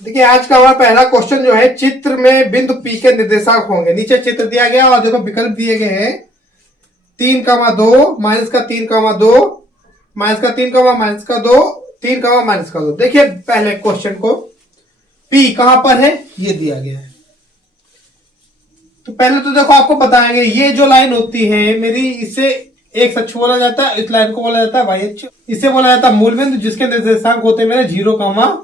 देखिए आज का हमारा पहला क्वेश्चन जो है, चित्र में बिंदु पी के निर्देशांक होंगे। नीचे चित्र दिया गया और देखो विकल्प दिए गए हैं 3,2 -3,2 -3,-2 3,-2। देखिए पहले क्वेश्चन को, पी कहां पर है ये दिया गया है। तो पहले तो देखो आपको बताएंगे, ये जो लाइन होती है मेरी, इसे एक अक्ष बोला जाता है, इस लाइन को बोला जाता है वाई अक्ष। इसे बोला जाता है मूल बिंदु, जिसके निर्देशांक होते हैं मेरे 0,0।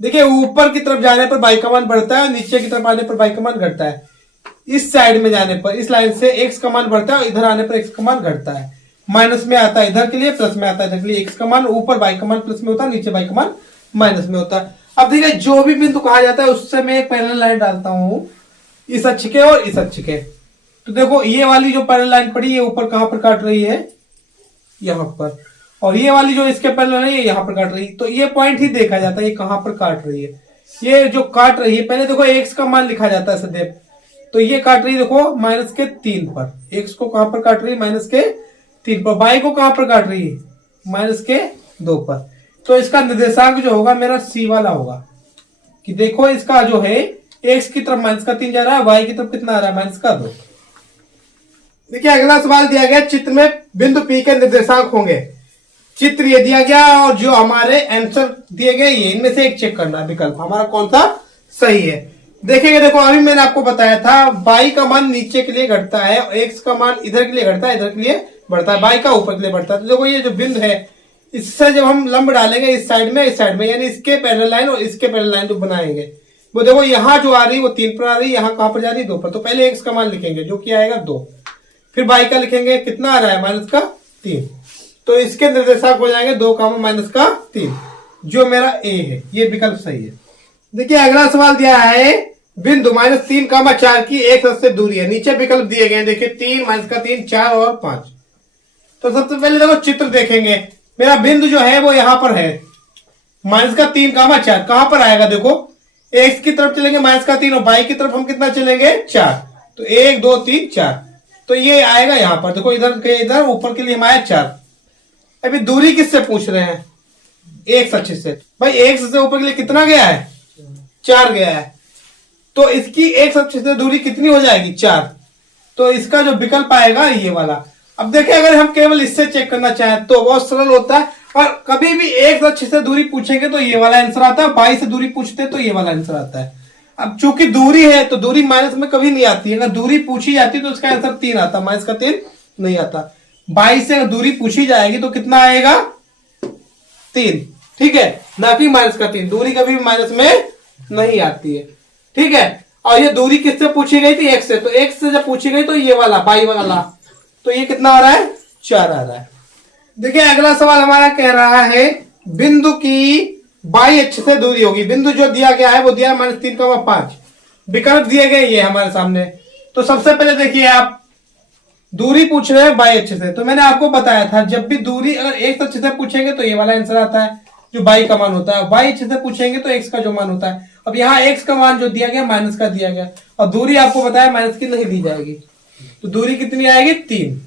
देखिए ऊपर की तरफ जाने पर बाई का मान बढ़ता है, नीचे की तरफ आने पर बाई का मान घटता है। इस साइड में जाने पर इस लाइन से एक्स का मान बढ़ता है और इधर आने पर एक्स का मान घटता है। माइनस में आता है इधर के लिए, प्लस में आता है इधर के लिए। एक्स का मान ऊपर बाई का मान प्लस में होता है, नीचे बाई का मान माइनस में होता है। अब देखिए जो भी बिंदु कहा जाता है उससे मैं एक पैरेलल लाइन डालता हूं, इस अक्ष के और इस अक्ष के। तो देखो ये वाली जो पैरेलल लाइन पड़ी है ऊपर कहां पर काट रही है, यहां पर, और ये वाली जो इसके पैरेलल है ये यहां पर काट रही है। तो ये पॉइंट ही देखा जाता है ये कहां पर काट रही है। ये जो काट रही है, पहले देखो एक्स का मान लिखा जाता है सदैव, तो ये काट रही है देखो -3 पर। एक्स को कहां पर काट रही है, -3 पर। बाई को कहां पर काट रही है, -2 पर। तो इसका निर्देशांक जो होगा मेरा सी वाला होगा। कि देखो इसका जो है एक्स की तरफ -3 जा रहा है, वाई की तरफ कितना आ रहा है, -2। देखिए अगला सवाल दिया गया, चित्र में बिंदु पी के निर्देशांक होंगे। चित्र ये दिया गया और जो हमारे आंसर दिए गए ये, इनमें से एक चेक करना है विकल्प हमारा कौन सा सही है। देखेंगे, देखो अभी मैंने आपको बताया था बाई का मान नीचे के लिए घटता है और एक्स का मान इधर के लिए घटता है, इधर के लिए बढ़ता है, बाई का ऊपर के लिए बढ़ता है। तो देखो ये जो बिंदु है, इससे जब हम लंब डालेंगे इस साइड में, यानी इसके पैरेलल लाइन और इसके पैरेलल लाइन जो बनाएंगे, वो देखो यहाँ जो आ रही है वो 3 पर आ रही है, यहाँ कहां पर जा रही है 2 पर। तो पहले एक्स का मान लिखेंगे जो कि आएगा 2, फिर बाई का लिखेंगे कितना आ रहा है -3। तो इसके निर्देशांक हो जाएंगे 2, -3, जो मेरा ए है, ये विकल्प सही है। देखिए अगला सवाल दिया है, बिंदु -3, 4 की एक से दूरी है। नीचे विकल्प दिए गए, देखिए 3, -3, 4 और 5। तो सबसे पहले देखो चित्र देखेंगे, मेरा बिंदु जो है वो यहां पर है -3, 4 कहां पर आएगा। देखो एक्स की तरफ चलेंगे -3 और बाई की तरफ हम कितना चलेंगे 4। तो 1 2 3 4, तो ये आएगा यहां पर। देखो इधर के इधर ऊपर के लिए हम आया 4। अभी दूरी किससे पूछ रहे हैं, एक्स अक्ष से। भाई एक्स से ऊपर के लिए कितना गया है, 4 गया है। तो इसकी एक्स अक्ष से दूरी कितनी हो जाएगी, 4। तो इसका जो विकल्प आएगा ये वाला। अब देखिए अगर हम केवल इससे चेक करना चाहें तो बहुत सरल होता है, और कभी भी एक्स अक्ष से दूरी पूछेंगे तो ये वाला आंसर आता है, बाई से दूरी पूछते तो ये वाला आंसर आता है। अब चूंकि दूरी है तो दूरी माइनस में कभी नहीं आती है, अगर दूरी पूछी जाती तो उसका आंसर 3 आता, -3 नहीं आता। 22 से दूरी पूछी जाएगी तो कितना आएगा, 3, ठीक है, ना कि -3। दूरी कभी भी माइनस में नहीं आती है, ठीक है। और ये दूरी किससे पूछी गई थी, एक्स से। तो एक्स से जब पूछी गई तो ये वाला बाई वाला, तो ये कितना आ रहा है, 4 आ रहा है। देखिए अगला सवाल हमारा कह रहा है, बिंदु की बाई अक्ष से दूरी होगी। बिंदु जो दिया गया है वो दिया है -3, 5। विकल्प दिए गए ये हमारे सामने। तो सबसे पहले देखिए आप, दूरी पूछ रहे हैं बाई अक्ष से, तो मैंने आपको बताया था जब भी दूरी अगर एक्स अक्ष से पूछेंगे तो ये वाला आंसर आता है जो बाई का मान होता है, बाई अक्ष से पूछेंगे तो एक्स का जो मान होता है। अब यहाँ एक्स का मान जो दिया गया माइनस का दिया गया, और दूरी आपको बताया माइनस की नहीं दी जाएगी, तो दूरी कितनी आएगी, 3।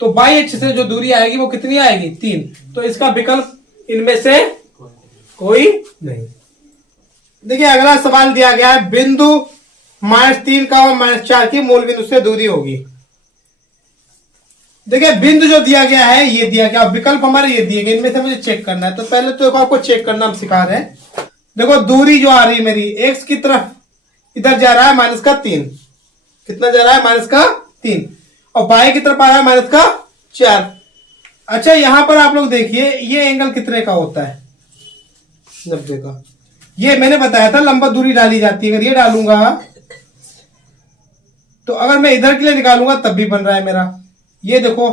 तो बाई अक्ष से जो दूरी आएगी वो कितनी आएगी, 3। तो इसका विकल्प इनमें से कोई नहीं। देखिए अगला सवाल दिया गया है, बिंदु -3, -4 की मूल बिंदु से दूरी होगी। देखिए बिंदु जो दिया गया है ये दिया गया, विकल्प हमारे ये दिए गए, इनमें से मुझे चेक करना है। तो पहले तो देखो आपको चेक करना हम सिखा रहे हैं। देखो दूरी जो आ रही है मेरी एक्स की तरफ, इधर जा रहा है -3, कितना जा रहा है, -3, और बाई की तरफ आ रहा है -4। अच्छा यहां पर आप लोग देखिए ये एंगल कितने का होता है, 90 का। ये मैंने बताया था लंबा दूरी डाली जाती है। अगर ये डालूंगा तो अगर मैं इधर के लिए निकालूंगा तब भी बन रहा है मेरा, ये देखो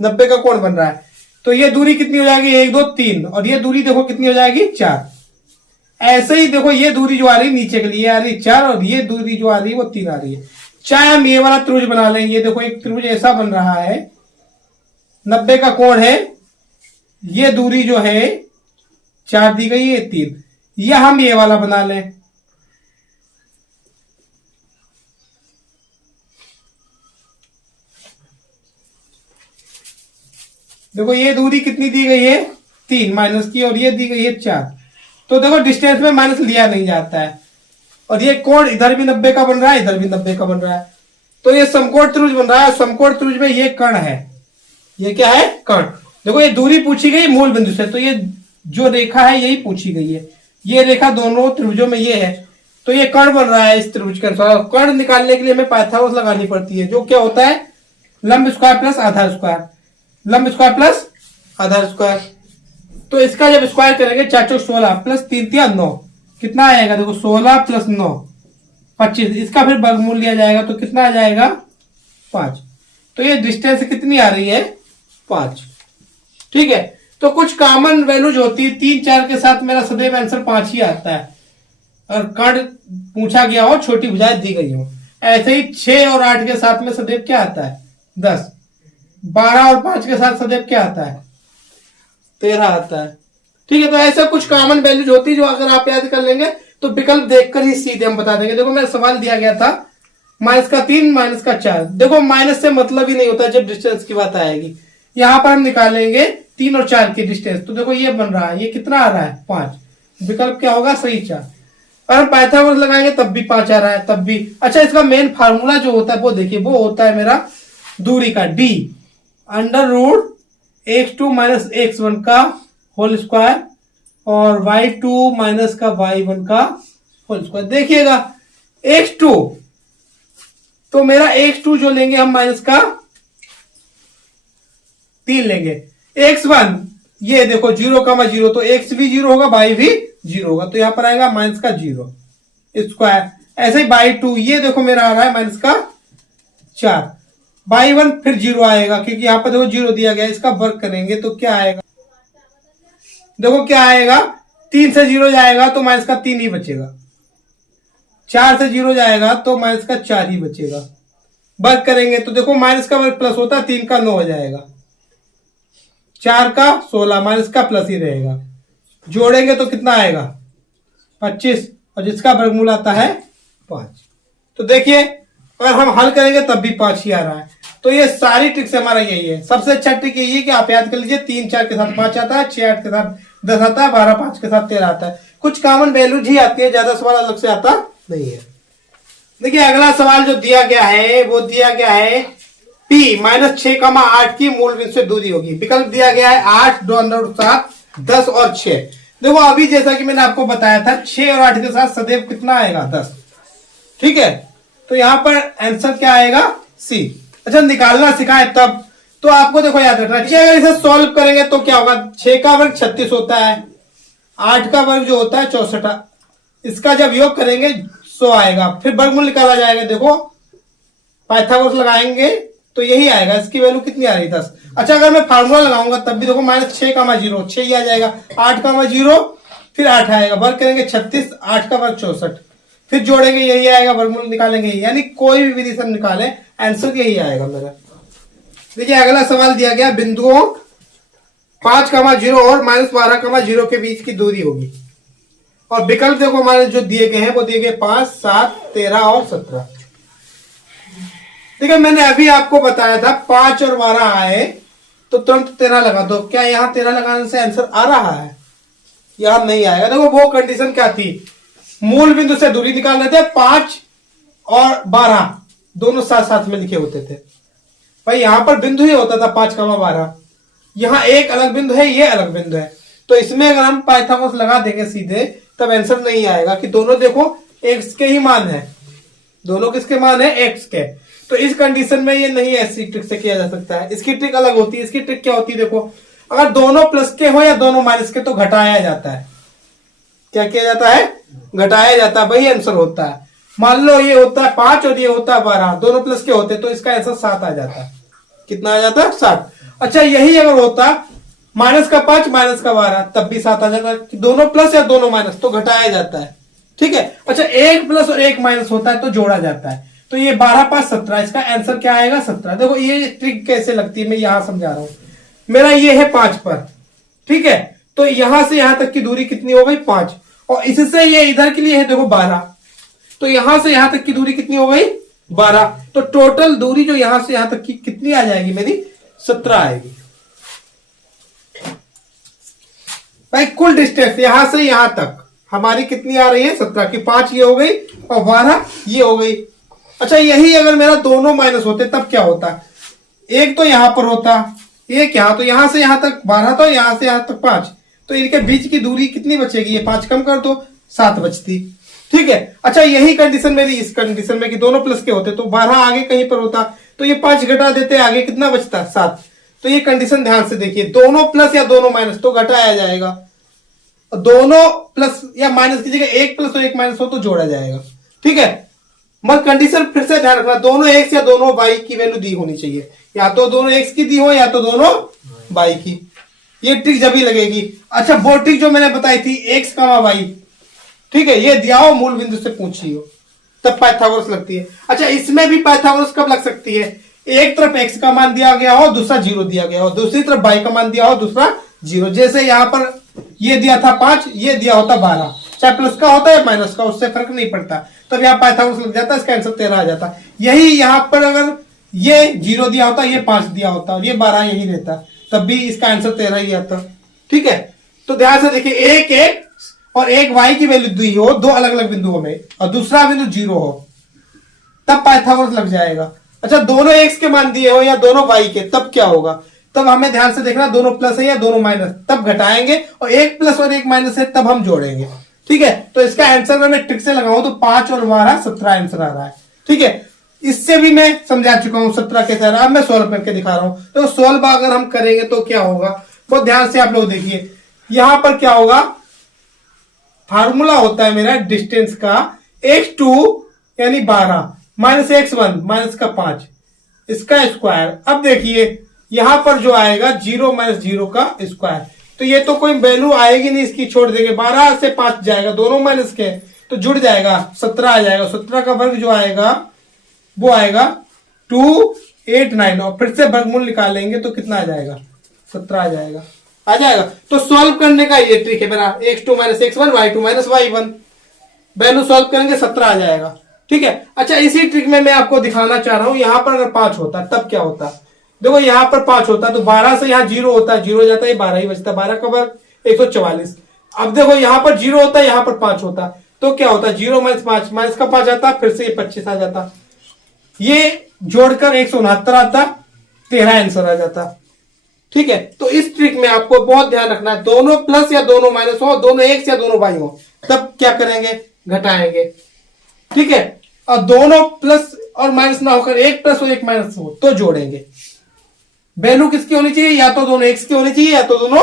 90 का कोण बन रहा है। तो ये दूरी कितनी हो जाएगी, 1 2 3, और ये दूरी देखो कितनी हो जाएगी, 4। ऐसे ही देखो ये दूरी जो आ रही है नीचे के लिए आ रही है 4, और ये दूरी जो आ रही है वो 3 आ रही है। चाहे हम ये वाला त्रिभुज बना लें, ये देखो एक त्रिभुज ऐसा बन रहा है, 90 का कोण है, ये दूरी जो है 4 दी गई है, 3, या हम ये वाला बना लें, देखो ये दूरी कितनी दी गई है, 3 माइनस की, और ये दी गई है 4। तो देखो डिस्टेंस में माइनस लिया नहीं जाता है, और ये कोण इधर भी 90 का बन रहा है, इधर भी 90 का बन रहा है, तो ये समकोण त्रिभुज बन रहा है। समकोण त्रिभुज में ये कर्ण है, ये क्या है, कर्ण। देखो ये दूरी पूछी गई मूल बिंदु से, तो ये जो रेखा है यही पूछी गई है, ये रेखा दोनों त्रिभुजों में ये है, तो ये कर्ण बन रहा है इस त्रिभुज के अनुसार। कर्ण निकालने के लिए हमें पाइथागोरस लगानी पड़ती है, जो क्या होता है, लंब स्क्वायर प्लस आधार स्क्वायर, लंब स्क्वायर प्लस आधार स्क्वायर। तो इसका जब स्क्वायर करेंगे 4 चौक 16 प्लस 3 तिया 9, कितना आएगा, देखो 16 प्लस 9 25। इसका फिर वर्गमूल लिया जाएगा तो कितना आ जाएगा, 5। तो ये डिस्टेंस कितनी आ रही है, 5। ठीक है, तो कुछ कॉमन वैल्यूज होती है, 3 4 के साथ मेरा सदैव आंसर 5 ही आता है, और कर्ण पूछा गया हो, छोटी भुजाएं दी गई हो। ऐसे ही 6 और 8 के साथ में सदैव क्या आता है, 10। 12 और 5 के साथ सदैव क्या आता है, 13 आता है। ठीक है, तो ऐसा कुछ कॉमन वैल्यूज होती है जो अगर आप याद कर लेंगे तो विकल्प देखकर ही सीधे हम बता देंगे। देखो मेरा सवाल दिया गया था -3 -4। देखो माइनस से मतलब ही नहीं होता जब डिस्टेंस की बात आएगी। यहां पर हम निकालेंगे 3 और 4 की डिस्टेंस, तो देखो ये बन रहा है, ये कितना आ रहा है, 5। विकल्प क्या होगा, सही 4। और हम पाइथागोरस लगाएंगे तब भी 5 आ रहा है, तब भी। अच्छा, इसका मेन फार्मूला जो होता है वो देखिए, वो होता है मेरा दूरी का d √x2 - x1 का होल स्क्वायर और y2 माइनस का y1 का होल स्क्वायर। देखिएगा x2, तो मेरा x2 जो लेंगे हम माइनस का 3 लेंगे, x1 ये देखो 0,0, तो x भी 0 होगा, y भी 0 होगा, तो यहां पर आएगा माइनस का 0 स्क्वायर। ऐसे ही y2 ये देखो मेरा आ रहा है माइनस का 4, y1 फिर 0 आएगा, क्योंकि यहां पर देखो 0 दिया गया, इसका वर्ग करेंगे तो क्या आएगा, देखो क्या आएगा, 3 से 0 जाएगा तो माइनस का 3 ही बचेगा, 4 से 0 जाएगा तो माइनस का 4 ही बचेगा। वर्ग करेंगे तो देखो माइनस का वर्ग प्लस होता है, 3 का 9 हो जाएगा, 4 का 16, माइनस का प्लस ही रहेगा। जोड़ेंगे तो कितना आएगा, 25, और जिसका वर्गमूल आता है 5। तो देखिए अगर हम हल करेंगे तब भी 5 ही आ रहा है। तो ये सारी ट्रिक से हमारा यही है, सबसे अच्छा ट्रिक यही है कि आप याद कर लीजिए, 3 4 के साथ 5 आता है, 6 8 के साथ 10 आता है, 12 5 के साथ 13 आता है। कुछ कॉमन वैल्यूज ही आती है, ज्यादा सवाल अलग से आता नहीं है। देखिए अगला सवाल जो दिया गया है वो दिया गया है p -6,8 की मूल बिंदु से दूरी होगी। विकल्प दिया गया है 8, 2 √7, 10 और 6। देखो अभी जैसा कि मैंने आपको बताया था 6 और 8 के साथ सदैव कितना आएगा, 10। ठीक है, तो यहां पर आंसर क्या आएगा, सी। अच्छा, निकालना सिखाए तब तो आपको देखो याद रखना चाहिए, अगर इसे सॉल्व करेंगे तो क्या होगा, 6 का वर्ग 36 होता है, 8 का वर्ग जो होता है 64, इसका जब योग करेंगे 100 आएगा, फिर वर्गमूल निकाला जाएगा। देखो पाइथागोरस लगाएंगे तो यही आएगा, इसकी वैल्यू कितनी आ रही, 10। अच्छा, अगर मैं फार्मूला लगाऊंगा तब भी देखो -6,0 6 ही आ जाएगा, 8,0 फिर 8 आएगा, वर्ग करेंगे 36, 8 का वर्ग 64, फिर जोड़ेंगे यही आएगा, वर्गमूल निकालेंगे यही, यानी कोई भी विधि से निकाले आंसर यही आएगा मेरा। देखिए अगला सवाल दिया गया, बिंदुओं 5,0 और -12,0 के बीच की दूरी होगी, और विकल्प देखो हमारे जो दिए गए हैं वो दिए गए 5, 7, 13 और 17। ठीक है, मैंने अभी आपको बताया था 5 और 12 आए तो तुरंत 13 लगा दो। क्या यहां 13 लगाने से आंसर आ रहा है, यहां नहीं आएगा। देखो वो कंडीशन क्या थी, मूल बिंदु से दूरी निकाल रहे थे, 5 और 12 दोनों साथ साथ में लिखे होते थे भाई, यहां पर बिंदु ही होता था 5,12, यहां एक अलग बिंदु है, ये अलग बिंदु है, तो इसमें अगर हम पाइथागोरस लगा देंगे सीधे तब आंसर नहीं आएगा, कि दोनों देखो x के ही मान है, दोनों किसके मान है, x के। तो इस कंडीशन में ये नहीं ऐसी ट्रिक से किया जा सकता है, इसकी ट्रिक अलग होती है। इसकी ट्रिक क्या होती है, देखो अगर दोनों प्लस के हो या दोनों माइनस के तो घटाया जाता है। क्या किया जाता है, घटाया जाता है, वही आंसर होता है। मान लो ये होता है 5 और ये होता है 12, दोनों प्लस के होते तो इसका आंसर 7 आ जाता है। कितना आ जाता है, 7। अच्छा, यही अगर होता -5 -12 तब भी 7 आ जाता है, दोनों प्लस या दोनों माइनस तो घटाया जाता है। ठीक है, अच्छा एक प्लस और एक माइनस होता है तो जोड़ा जाता है, तो ये 12 5 17, इसका आंसर क्या आएगा, 17। देखो ये ट्रिक कैसे लगती है, मैं यहां समझा रहा हूं। मेरा ये है 5 पर, ठीक है, तो यहां से यहां तक की दूरी कितनी हो गई, 5, और इससे ये इधर के लिए है देखो 12, तो यहां से यहां तक की दूरी कितनी हो गई, 12। तो टोटल दूरी जो यहां से यहां तक की कितनी आ जाएगी मेरी, 17 आएगी। भाई कुल डिस्टेंस यहां से यहां तक हमारी कितनी आ रही है 17 की 5 ये हो गई और 12 ये हो गई। अच्छा यही अगर मेरा दोनों माइनस होते तब क्या होता, एक तो यहां पर होता, एक यहां, तो यहां से यहां तक 12 तो यहां से यहां तक 5, तो इनके बीच की दूरी कितनी बचेगी, ये 5 कम कर दो 7 बचती। ठीक है। अच्छा यही कंडीशन मेरी इस कंडीशन में कि दोनों प्लस के होते तो 12 आगे कहीं पर होता, तो ये 5 घटा देते, आगे कितना बचता 7। तो ये कंडीशन ध्यान से देखिए, दोनों प्लस या दोनों माइनस तो घटाया जाएगा, दोनों प्लस या माइनस की जगह एक प्लस और एक माइनस हो तो जोड़ा जाएगा। ठीक है। मगर कंडीशन फिर से ध्यान रखना, दोनों एक्स या दोनों वाई की वैल्यू दी होनी चाहिए, या तो दोनों एक्स की दी हो या तो दोनों वाई की। ये ट्रिक जब ही लगेगी। अच्छा वो ट्रिक जो मैंने बताई थी एक्स का वाई, ठीक है, ये दिया हो मूल बिंदु से पूछी हो तब पाइथागोरस लगती है। अच्छा इसमें भी पाइथागोरस कब लग सकती है, एक तरफ एक्स का मान दिया गया हो दूसरा 0 दिया गया हो, दूसरी तरफ वाई का मान दिया हो दूसरा 0। जैसे यहां पर ये दिया था 5, ये दिया होता 12, चाहे प्लस का होता है माइनस का उससे फर्क नहीं पड़ता, तब यहाँ पाइथागोरस लग जाता, इसका आंसर 13 आ जाता। यही यहां पर अगर ये 0 दिया होता, ये 5 दिया होता और ये 12 यही रहता, तब भी इसका आंसर 13 ही आता। ठीक है। तो ध्यान से देखिए, एक एक और एक वाई की वैल्यू दी हो दो अलग अलग बिंदुओं में और दूसरा बिंदु 0 हो तब पाइथागोरस लग जाएगा। अच्छा दोनों एक्स के मान दिए हो या दोनों वाई के तब क्या होगा, तब हमें ध्यान से देखना दोनों प्लस है या दोनों माइनस, तब घटाएंगे, और एक प्लस और एक माइनस है तब हम जोड़ेंगे। ठीक है। तो इसका आंसर अगर मैं ट्रिक से लगाऊं तो 5 और 12 17 आंसर आ रहा है। ठीक है। इससे भी मैं समझा चुका हूं 17 कैसे आ रहा है, अब मैं सोल्व करके दिखा रहा हूं। तो सोल्व अगर हम करेंगे तो क्या होगा, बहुत ध्यान से आप लोग देखिए, यहां पर क्या होगा, फार्मूला होता है मेरा डिस्टेंस का x2 यानी 12 माइनस x1 माइनस का 5 इसका स्क्वायर। अब देखिए यहां पर जो आएगा 0 माइनस 0 का स्क्वायर, तो ये तो कोई वैल्यू आएगी नहीं इसकी, छोड़ देंगे, 12 से 5 जाएगा, दोनों माइनस के तो जुड़ जाएगा 17 आ जाएगा। 17 का वर्ग जो आएगा वो आएगा 289 और फिर से वर्गमूल निकालेंगे तो कितना आ जाएगा 17 आ जाएगा, आ जाएगा। तो सॉल्व करने का ये ट्रिक है मेरा, x2 minus x1 y2 minus y1, value solve करेंगे 17 आ जाएगा। ठीक है। अच्छा इसी ट्रिक में मैं आपको दिखाना चाह रहा हूं, यहां पर अगर 5 होता तब क्या होता, देखो यहां पर 5 होता तो 12 से यहां 0 होता है, 0 जाता है 12 ही बचता, 12 का वर्ग 144। अब देखो यहां पर 0 होता है, यहां पर 5 होता तो क्या होता, 0 माइनस 5 माइनस का 5 आता, फिर से ये 25 आ जाता, ये जोड़कर 169 आता, 13 आंसर आ जाता। ठीक है। तो इस ट्रिक में आपको बहुत ध्यान रखना है, दोनों प्लस या दोनों माइनस हो, दोनों एक्स या दोनों वाई हो, तब क्या करेंगे घटाएंगे। ठीक है। और दोनों प्लस और माइनस ना होकर एक प्लस और एक माइनस हो तो जोड़ेंगे। वैल्यू किसकी होनी चाहिए, या तो दोनों एक्स की होनी चाहिए या तो दोनों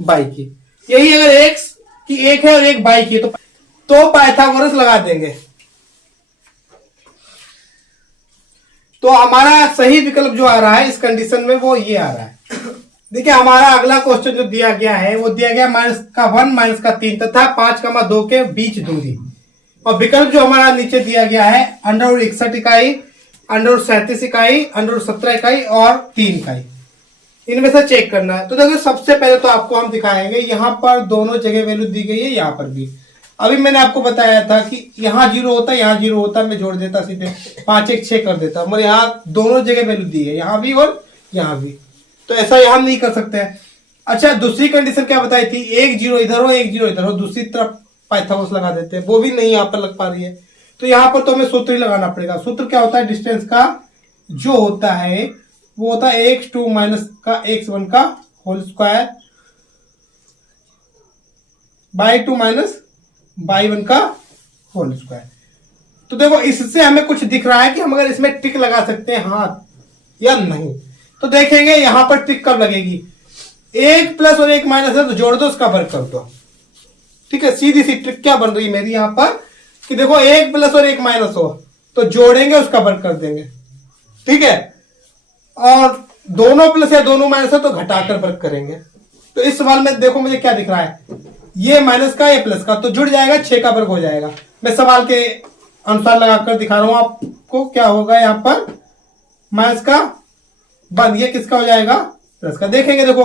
वाई की। यही अगर एक्स की एक है और एक वाई की तो पाइथागोरस लगा देंगे। तो हमारा सही विकल्प जो आ रहा है इस कंडीशन में वो ये आ रहा है। देखिए हमारा अगला क्वेश्चन जो दिया गया है वो दिया गया -1 -3 तथा 5,2 के बीच दूरी, और विकल्प जो हमारा नीचे दिया गया है √61 इकाई, √37 इकाई, √17 इकाई और 3 इकाई, इनमें से चेक करना है। तो देखो सबसे पहले तो आपको हम दिखाएंगे, यहां पर दोनों जगह वैल्यू दी गई है, यहां पर भी। अभी मैंने आपको बताया था कि यहां 0 होता, यहां 0 होता, मैं जोड़ देता सीधे 5 1 6 कर देता, मगर यहाँ दोनों जगह वैल्यू दी है, यहां भी और यहां भी, तो ऐसा यहां नहीं कर सकते हैं। अच्छा दूसरी कंडीशन क्या बताई थी, 1 0 इधर हो 1 0 इधर हो, दूसरी तरफ पाइथागोरस लगा देते हैं, वो भी नहीं यहाँ पर लग पा रही है, तो यहाँ पर तो हमें सूत्र ही लगाना पड़ेगा। सूत्र क्या होता है, डिस्टेंस का जो होता है वो होता है x2 माइनस का x1 का whole square by 2 minus y1 का होल स्क्वायर। तो देखो इससे हमें कुछ दिख रहा है कि हम अगर इसमें टिक लगा सकते हैं हाँ या नहीं, तो देखेंगे यहां पर टिक कब लगेगी, एक प्लस और एक माइनस है तो जोड़ दो, उसका वर्ग कर दो। ठीक है। सीधी सी ट्रिक क्या बन रही है मेरी यहां पर कि देखो एक प्लस और एक माइनस हो तो जोड़ेंगे, उसका वर्ग कर देंगे। ठीक है। और दोनों प्लस या दोनों माइनस है तो घटाकर वर्ग करेंगे। तो इस सवाल में देखो मुझे क्या दिख रहा है, ये माइनस का ये प्लस का तो जुड़ जाएगा, 6 का वर्ग हो जाएगा। मैं सवाल के अनुसार लगाकर दिखा रहा हूं आपको, क्या होगा यहां पर माइनस का 1, ये किसका हो जाएगा प्लस का। देखेंगे देखो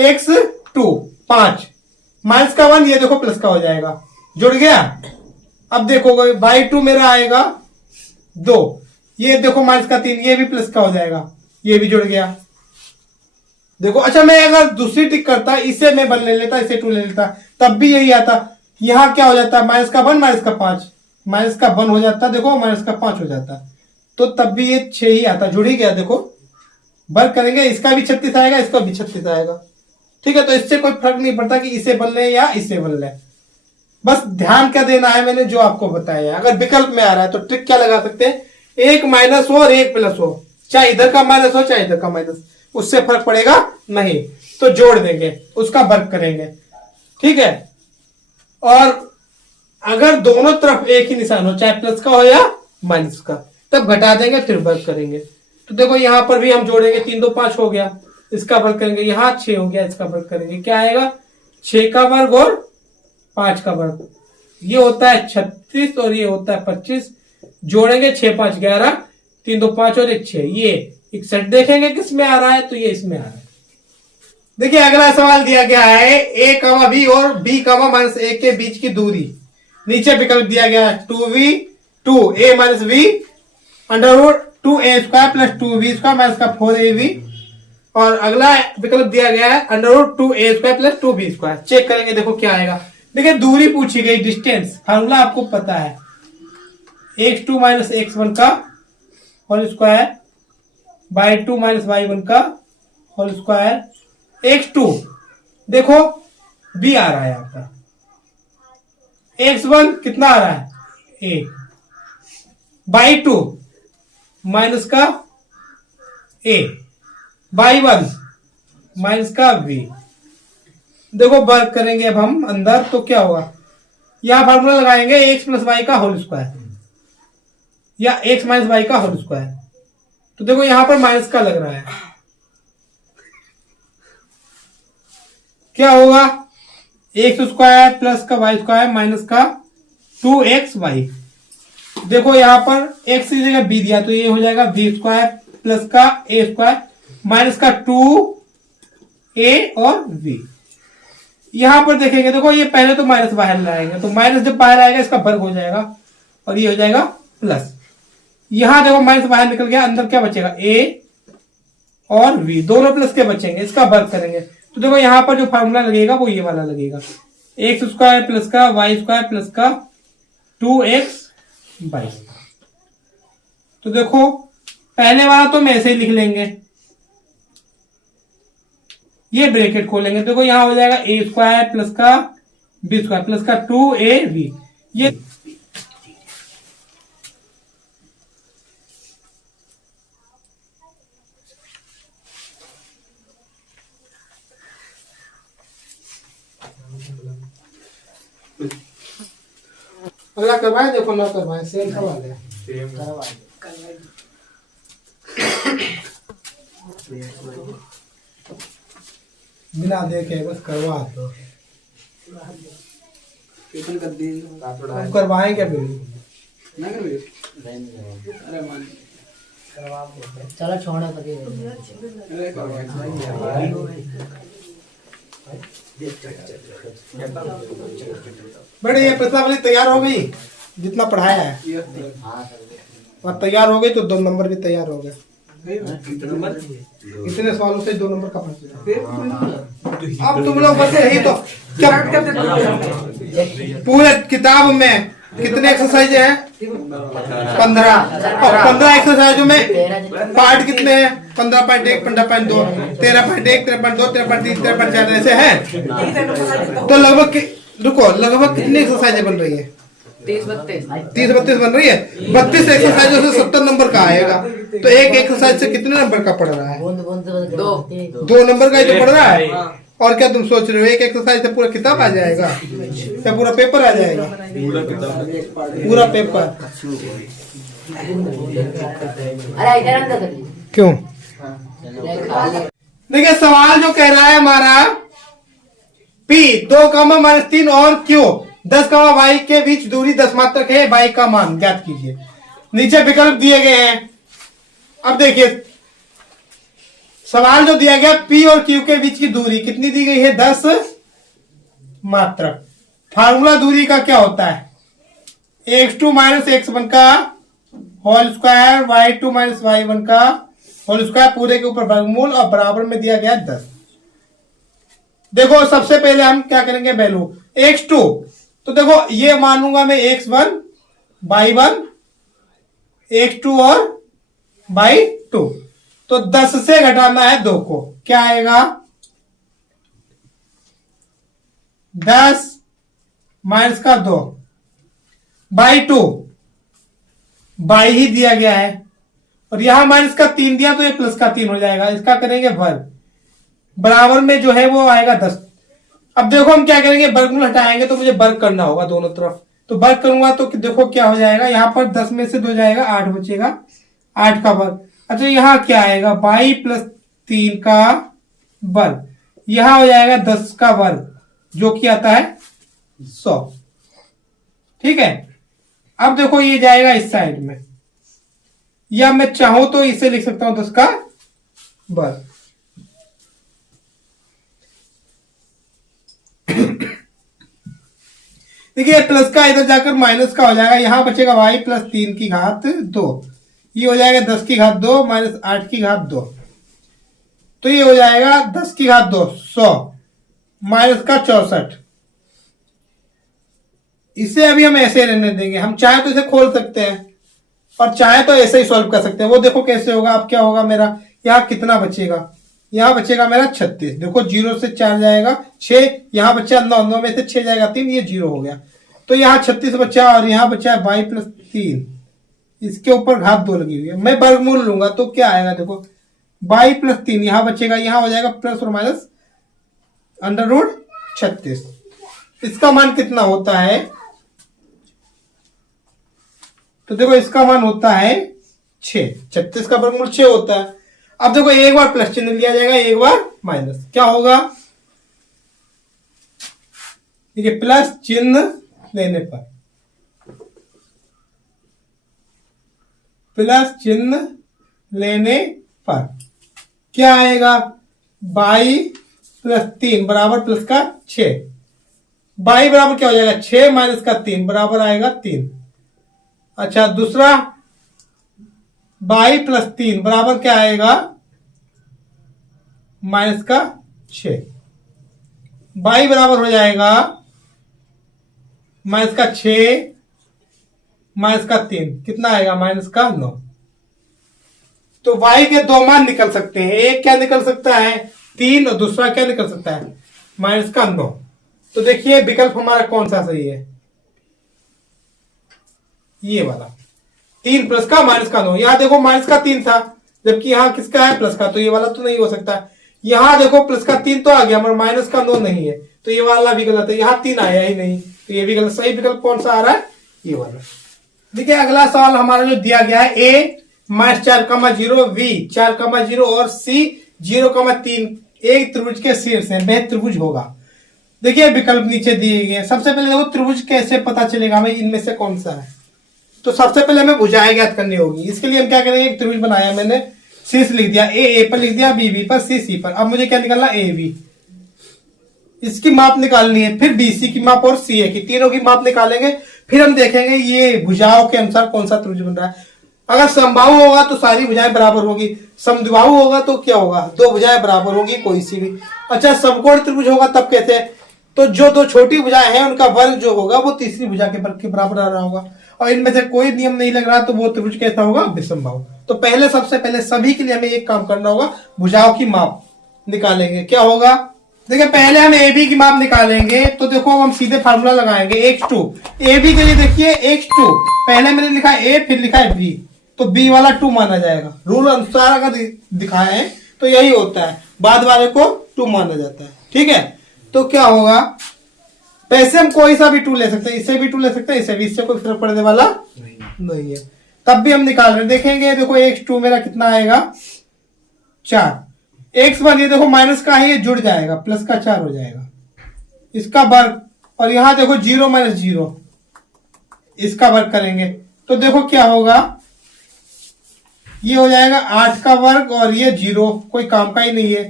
x2 5 माइनस का 1, ये देखो प्लस का हो जाएगा, जुड़ गया। अब देखोगे y2 मेरा आएगा 2, ये देखो माइनस का 3, ये भी प्लस का हो जाएगा, ये भी जुड़ गया, देखो अच्छा, मैं अगर दूसरी टिक करता, इसे मैं 1 ले लेता, इसे 2 ले लेता, तब भी यही आता। यहाँ क्या हो जाता, माइनस का 1 माइनस का 5, माइनस का 1 हो जाता, देखो माइनस का 5 हो जाता, तो तब भी ये 6 ही आता, जुड़ ही गया। देखो वर्क करेंगे, इसका भी 36 आएगा, इसका भी 36 आएगा। ठीक है, तो इससे कोई फर्क नहीं पड़ता कि इसे 1 ले या इसे 1 ले, बस ध्यान क्या देना है मैंने जो आपको बताया। अगर विकल्प में आ रहा है तो ट्रिक क्या लगा सकते हैं, एक माइनस हो और एक प्लस हो, चाहे इधर का माइनस हो चाहे इधर का माइनस, उससे फर्क पड़ेगा नहीं, तो जोड़ देंगे, उसका वर्क करेंगे। ठीक है, और अगर दोनों तरफ एक ही निशान हो, चाहे प्लस का हो या माइनस का, तब घटा देंगे फिर वर्क करेंगे। तो देखो यहां पर भी हम जोड़ेंगे, 3 2 5 हो गया, इसका वर्ग करेंगे, यहाँ 6 हो गया, इसका वर्ग करेंगे, क्या आएगा 6 का वर्ग और 5 का वर्ग, ये होता है 36 और ये होता है 25, जोड़ेंगे 6 5 11, 3 2 5 और 1 6, ये 61 देखेंगे किस में आ रहा है, तो ये इसमें आ रहा है। देखिए अगला सवाल दिया गया है a कमा b और b कमा माइनस a के बीच की दूरी, नीचे विकल्प दिया गया है 2v 2a minus v under root 2a square plus 2v square minus का 4ab, और अगला विकल्प दिया गया है under root 2a square plus 2b square. Check करेंगे, देखो क्या आएगा। देखिए दूरी पूछी गई, डिस्टेंस फार्मूला आपको पता है, x2 माइनस x1 का whole square by 2 minus y1 का होल स्क्वायर, x2 देखो b आ रहा है आपका, x1 कितना आ रहा है a, बाई 2 माइनस का a बाई 1 माइनस का v। देखो वर्क करेंगे अब हम अंदर, तो क्या होगा, यहां फार्मूला लगाएंगे x प्लस वाई का होल स्क्वायर या x माइनस वाई का होल स्क्वायर, तो देखो यहां पर माइनस का लग रहा है, क्या होगा एक्स स्क्वायर प्लस का वाई स्क्वायर माइनस का 2xy। देखो यहां पर x की जगह b दिया, तो ये हो जाएगा v स्क्वायर प्लस का a स्क्वायर माइनस का 2a और v। यहां पर देखेंगे, देखो ये पहले तो माइनस बाहर लाएंगे, तो माइनस जब बाहर आएगा इसका वर्ग हो जाएगा और ये हो जाएगा प्लस। यहां देखो माइनस बाहर निकल गया, अंदर क्या बचेगा a और v, दोनों प्लस के बचेंगे, इसका वर्ग करेंगे, तो देखो यहां पर जो फार्मूला लगेगा वो ये वाला लगेगा, एक्स स्क्वायर प्लस का वाई स्क्वायर प्लस का 2x/। तो देखो पहले वाला तो हम ऐसे ही लिख लेंगे, ये ब्रैकेट खोलेंगे, देखो यहां हो जाएगा a स्क्वायर प्लस का b स्क्वायर प्लस का 2ab, ये अगला करवाए, देखो ना करवाए, सेम करवा ले, बिना देखे बस करवा दो, हम करवाएं क्या फिर, चलो छोड़ो बड़े ये प्रश्नावली तैयार हो गई, जितना पढ़ाया है और तैयार हो गई, तो 2 नंबर भी तैयार हो गए। इतने सवालों से 2 नंबर का फंस। अब तुम लोग बस यही तो क्या पूरे किताब में कितने एक्सरसाइज हैं 15, और 15 एक्सरसाइजों में पार्ट कितने हैं 15.1 15.2 13.1 13.2 13.3 13.4 ऐसे हैं, तो लगभग रुको लगभग कितनी एक्सरसाइजें बन रही है 30-32 बन रही है। 32 एक्सरसाइजों से 70 नंबर का आएगा, तो एक एक्सरसाइज से कितने नंबर का पढ़ रहा है 2 नंबर का ही तो पढ़ रहा है। और क्या तुम सोच रहे हो एक एक्सरसाइज से पूरा किताब आ जाएगा या पूरा पेपर आ जाएगा, पूरा पेपर। क्यों, देखिए सवाल जो कह रहा है हमारा P 2, -3 और Q 10, y के बीच दूरी 10 मात्रक है, y का मान ज्ञात कीजिए। नीचे विकल्प दिए गए हैं। अब देखिए सवाल जो दिया गया P और Q के बीच की दूरी कितनी दी गई है 10 मात्रक। फार्मूला दूरी का क्या होता है x2 माइनस x1 का whole square y2 minus y1 का होल स्क्वायर पूरे के ऊपर वर्गमूल और बराबर में दिया गया 10। देखो सबसे पहले हम क्या करेंगे, वैल्यू x2, तो देखो ये मानूंगा मैं x1 बाई 1, x2 और बाई 2, तो 10 से घटाना है 2 को, क्या आएगा 10 माइनस का 2 बाई 2, बाई ही दिया गया है, और यहां माइनस का 3 दिया तो ये प्लस का 3 हो जाएगा, इसका करेंगे वर्ग, बराबर में जो है वो आएगा 10। अब देखो हम क्या करेंगे, वर्गमूल हटाएंगे तो मुझे वर्ग करना होगा दोनों तरफ, तो वर्ग करूंगा तो देखो क्या हो जाएगा, यहां पर 10 में से 2 जाएगा, 8 बचेगा, 8 का वर्ग। अच्छा यहां क्या आएगा, 22 प्लस 3 का वर्ग, यहां हो जाएगा 10 का वर्ग जो कि आता है 100। ठीक है, अब देखो ये जाएगा इस साइड में, या मैं चाहूं तो इसे लिख सकता हूं 10 का वर्ग। देखिए प्लस का इधर जाकर माइनस का हो जाएगा, यहां बचेगा y प्लस 3 की घात 2, ये हो जाएगा 10 की घात 2 माइनस 8 की घात 2, तो ये हो जाएगा 10 की घात 2 100 माइनस का 64। इसे अभी हम ऐसे रहने देंगे, हम चाहे तो इसे खोल सकते हैं और चाहे तो ऐसे ही सॉल्व कर सकते हैं, वो देखो कैसे होगा। अब क्या होगा मेरा, यहाँ कितना बचेगा, यहाँ बचेगा मेरा 36, देखो 0 से 4 जाएगा 6, यहाँ बचा 9, 9 में से 6 जाएगा 3, ये 0 हो गया, तो यहाँ 36 बचा, और यहाँ बचा 22 प्लस 3, इसके ऊपर घात 2 लगी हुई है, मैं वर्गमूल लूंगा तो क्या आएगा, देखो 22 प्लस 3 यहाँ बचेगा, यहाँ हो जाएगा प्लस और माइनस अंडर रूट 36, इसका मान कितना होता है, तो देखो इसका मान होता है 6, 36 का वर्गमूल 6 होता है। अब देखो एक बार प्लस चिन्ह लिया जाएगा, एक बार माइनस, क्या होगा, देखिए प्लस चिन्ह लेने पर, प्लस चिन्ह लेने पर क्या आएगा, 22 प्लस 3 बराबर प्लस का 6, 22 बराबर क्या हो जाएगा 6 माइनस का 3 बराबर आएगा 3। अच्छा दूसरा 22 प्लस 3 बराबर क्या आएगा माइनस का 6, 22 बराबर हो जाएगा माइनस का 6 माइनस का 3, कितना आएगा माइनस का 9। तो y के दो मान निकल सकते हैं, एक क्या निकल सकता है 3 और दूसरा क्या निकल सकता है माइनस का 9। तो देखिए विकल्प हमारा कौन सा सही है, ये वाला 3 प्लस का माइनस का 9। यहां देखो माइनस का 3 था, जबकि यहां किसका है प्लस का, तो ये वाला तो नहीं हो सकता। यहां देखो प्लस का 3 तो आ गया मगर माइनस का 9 नहीं है, तो ये वाला भी गलत है, यहां 3 आया ही नहीं, तो ये भी गलत। सही विकल्प कौन सा आ रहा है, ये वाला। देखिए अगला सवाल हमारा जो दिया गया है, ए माइनस 4,0 बी 4,0 और सी 0,3 एक त्रिभुज के शीर्ष है, वह त्रिभुज होगा। देखिए विकल्प नीचे दिए गए। सबसे पहले देखो त्रिभुज कैसे पता चलेगा हमें इनमें से कौन सा है, तो सबसे पहले हमें भुजाएं ज्ञात करनी होगी। इसके लिए हम क्या करेंगे, एक त्रिभुज बनाया मैंने, शीर्ष लिख दिया, ए पर लिख दिया, बी पर, सी पर। अब मुझे क्या निकालना, ए बी, इसकी माप निकालनी है, फिर बीसी की माप और सी ए की, तीनों की माप निकालेंगे। फिर हम देखेंगे ये भुजाओं के अनुसार कौन सा त्रिभुज बन रहा है। अगर समबाहु होगा तो सारी भुजाएं बराबर होगी, समद्विबाहु होगा तो क्या होगा, दो भुजाएं बराबर होगी कोई सी भी। अच्छा समकोण त्रिभुज होगा तब कैसे, तो जो दो छोटी भुजाएं हैं उनका वर्ग जो होगा वो तीसरी भुजा के वर्ग के बराबर आ रहा होगा, और इनमें से कोई नियम नहीं लग रहा तो वो त्रिभुज कैसा होगा, विषमबाहु। तो पहले सबसे पहले सभी के लिए हमें एक काम करना होगा, भुजाओं की माप निकालेंगे। क्या होगा, देखिए पहले हम ए बी की माप निकालेंगे, तो देखो हम सीधे फार्मूला लगाएंगे x2। ए बी के लिए देखिए x2, पहले मैंने लिखा है a फिर लिखा है b, तो b वाला 2 माना जाएगा। रूल अनुसार अगर दिखाए हैं तो यही होता है, बाद वाले को 2 माना जाता है। ठीक है, तो क्या होगा, वैसे हम कोई सा भी 2 ले सकते हैं, इससे भी 2 ले सकते हैं, इससे भी, इससे कोई फर्क पड़ने वाला नहीं है। तब भी हम निकाल रहे देखेंगे, देखो x2 मेरा कितना आएगा 4, x1 ये देखो माइनस का है, ये जुड़ जाएगा, प्लस का 4 हो जाएगा, इसका वर्ग, और यहां देखो 0 माइनस 0, इसका वर्ग करेंगे तो देखो क्या होगा, ये हो जाएगा 8 का वर्ग, और ये 0 कोई काम का ही नहीं है,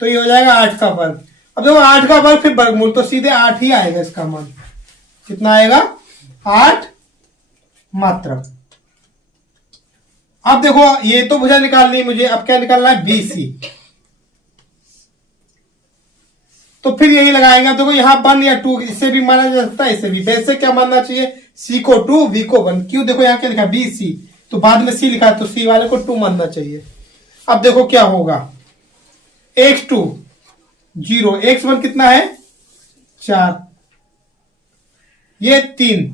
तो ये हो जाएगा 8 का वर्ग। अब देखो 8 का वर्ग फिर वर्गमूल, तो सीधे 8 ही आएगा, इसका मान कितना आएगा 8 मात्र। अब देखो ये तो भुजा निकालनी है मुझे, अब क्या निकालना है, BC। तो फिर यही लगाएंगे। देखो यहाँ 1 या 2 इससे भी माना जा सकता है, इससे भी। वैसे क्या मानना चाहिए, सी को 2 वी को 1। क्यों, देखो यहाँ क्या लिखा बी सी, तो बाद में सी लिखा है तो सी वाले को 2 मानना चाहिए। अब देखो क्या होगा, x2 0, x1 कितना है 4, ये 3,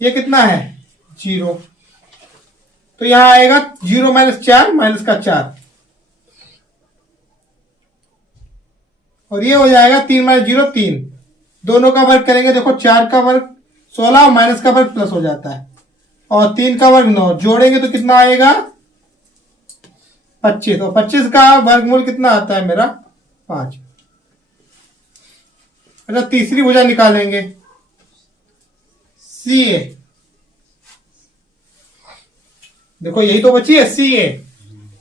ये कितना है 0, तो यहां आएगा 0 माइनस 4 माइनस का 4, और ये हो जाएगा 3 माइनस 0 3, दोनों का वर्ग करेंगे। देखो 4 का वर्ग 16 माइनस का वर्ग प्लस हो जाता है, और 3 का वर्ग 9, जोड़ेंगे तो कितना आएगा 25, तो 25 का वर्गमूल कितना आता है मेरा 5। अच्छा, तीसरी भुजा निकालेंगे, सी ए, देखो यही तो बची है सी ए,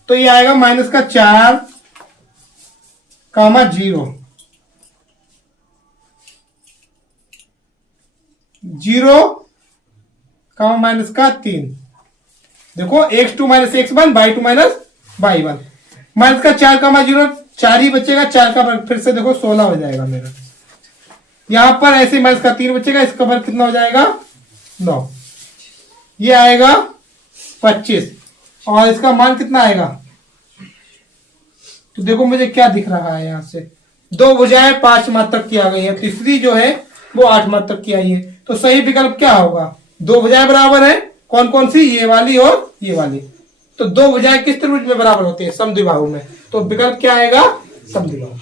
तो ये आएगा माइनस का 4 कामा 0, 0 कामा माइनस का 3। देखो x2 minus x1 y2 minus y1, minus का 4 कामा 0, 4 ही बचेगा, 4 का वर्ग फिर से देखो 16 हो जाएगा मेरा। यहां पर ऐसे माइनस का 3 बचेगा, इसका वर्ग कितना हो जाएगा 9, ये आएगा 25, और इसका मान कितना आएगा, तो देखो मुझे क्या दिख रहा है, यहां से 2 भुजाएं 5 मात्रक की आ गई है, तीसरी जो है वो 8 मात्रक की आई है। तो सही विकल्प क्या होगा, 2 भुजाएं बराबर है, कौन कौन सी, ये वाली और ये वाली। तो 2 भुजाएं किस त्रिभुज में बराबर होती है, समद्विबाहु में, तो विकल्प क्या आएगा समद्विबाहु।